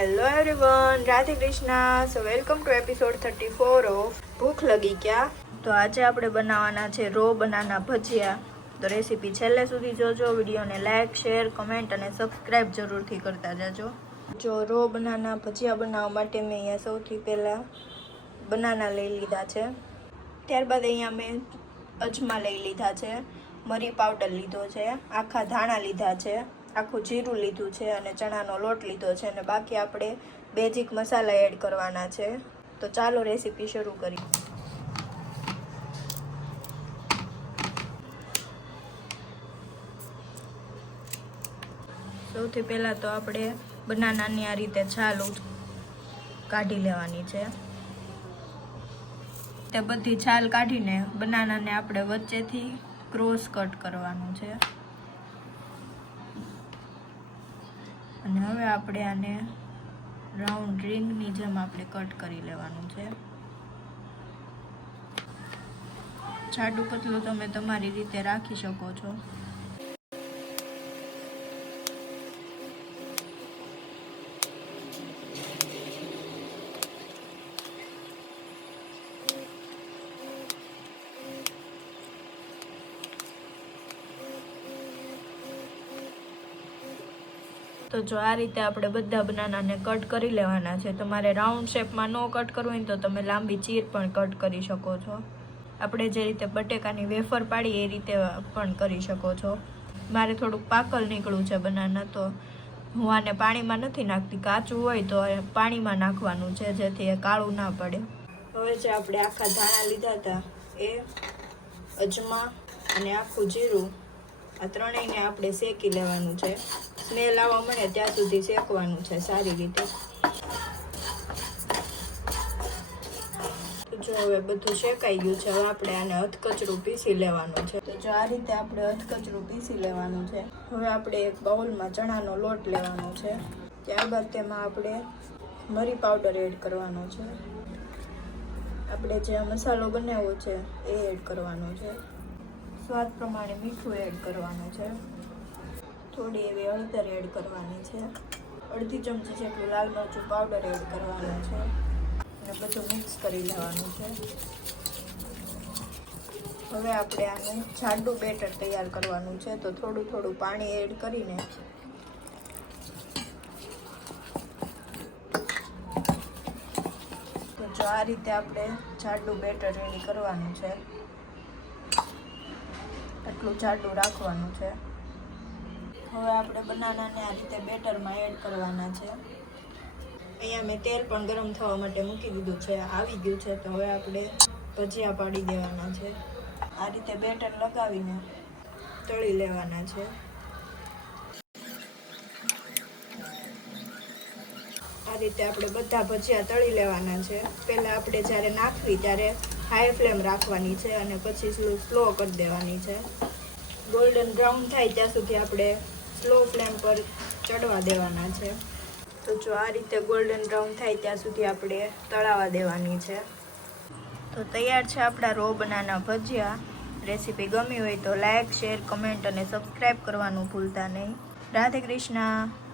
Hello everyone, Radhe Krishna. So welcome to episode 34 of भूख लगी क्या। तो આજે આપણે બનાવવાના છે રો બનાના ભજીયા। તો રેસીપી છેલ્લે સુધી જોજો, વિડીયોને લાઈક, શેર, કમેન્ટ અને સબસ્ક્રાઇબ જરૂરથી કરતા જાજો। જો રો બનાના ભજીયા બનાવવા માટે મેં અહીંયા સૌથી પહેલાં બનાના લઈ લીધા છે, ત્યારબાદ અહીંયા મેં અજમા લઈ લીધા છે, મરી પાવડર લીધો છે, આખા ધાણા લીધા છે, આખું જીરું લીધું છે અને ચણાનો લોટ લીધો છે અને બાકી આપણે બેઝિક મસાલા એડ કરવાના છે। તો ચાલો રેસીપી શરૂ કરી। સૌથી પહેલાં તો આપણે બનાનાની આ રીતે છાલ કાઢી લેવાની છે। તે બધી છાલ કાઢીને બનાનાને આપણે વચ્ચેથી ક્રોસ કટ કરવાનું છે અને હવે આપણે આને રાઉન્ડ રિંગની જેમ આપણે કટ કરી લેવાનું છે। જાડું પતલું તમે તમારી રીતે રાખી શકો છો। તો જો આ રીતે આપણે બધા બનાનાને કટ કરી લેવાના છે। તમારે રાઉન્ડ શેપમાં ન કટ કરવું હોય તો તમે લાંબી ચીર પણ કટ કરી શકો છો। આપણે જે રીતે બટેકાની વેફર પાડી એ રીતે પણ કરી શકો છો। મારે થોડુંક પાકલ નીકળ્યું છે બનાના, તો હું આને પાણીમાં નથી નાખતી, કાચું હોય તો પાણીમાં નાખવાનું છે જેથી એ કાળું ના પડે। હવે જે આપણે આખા ધાણા લીધા હતા એ, અજમા અને આખું જીરું, આ ત્રણેયને આપણે શેકી લેવાનું છે। સ્મેલ આવવા મળે ત્યાં સુધી શેકવાનું છે સારી રીતે। જો હવે બધું શેકાઈ ગયું છે, હવે આપણે આને અધકચરું પીસી લેવાનું છે। તો જો આ રીતે આપણે અધકચરું પીસી લેવાનું છે। હવે આપણે એક બાઉલમાં ચણાનો લોટ લેવાનો છે, ત્યારબાદ તેમાં આપણે મરી પાવડર એડ કરવાનો છે, આપણે જે મસાલો બનાવ્યો છે એ એડ કરવાનો છે, સ્વાદ પ્રમાણે મીઠું એડ કરવાનું છે, થોડી એવી હળદર એડ કરવાની છે, અડધી ચમચી જેટલું લાલ મરચું પાવડર એડ કરવાનું છે અને બધું મિક્સ કરી લેવાનું છે। હવે આપણે આનું જાડું બેટર તૈયાર કરવાનું છે, તો થોડું થોડું પાણી એડ કરીને તો જો આ રીતે આપણે જાડું બેટર રેડી કરવાનું છે, આટલું જાડું રાખવાનું છે। હવે આપણે બનાનાને આ રીતે બેટરમાં એડ કરવાના છે। અહીંયા મેં તેલ પણ ગરમ થવા માટે મૂકી દીધું છે, આવી ગયું છે। તો હવે આપણે ભજીયા પાડી દેવાના છે, આ રીતે બેટર લગાવીને તળી લેવાના છે। આ રીતે આપણે બધા ભજીયા તળી લેવાના છે। પહેલાં આપણે જ્યારે નાખવી ત્યારે હાઈ ફ્લેમ રાખવાની છે અને પછી સ્લો કરી દેવાની છે। ગોલ્ડન બ્રાઉન થાય ત્યાં સુધી આપણે સ્લો ફ્લેમ પર ચડવા દેવાના છે। તો જો આ રીતે ગોલ્ડન બ્રાઉન થાય ત્યાં સુધી આપણે તળાવા દેવાની છે। તો તૈયાર છે આપણા રો બનાના ભજીયા। રેસીપી ગમી હોય તો લાઈક, શેર, કમેન્ટ અને સબસ્ક્રાઈબ કરવાનું ભૂલતા નહીં। રાધે કૃષ્ણ।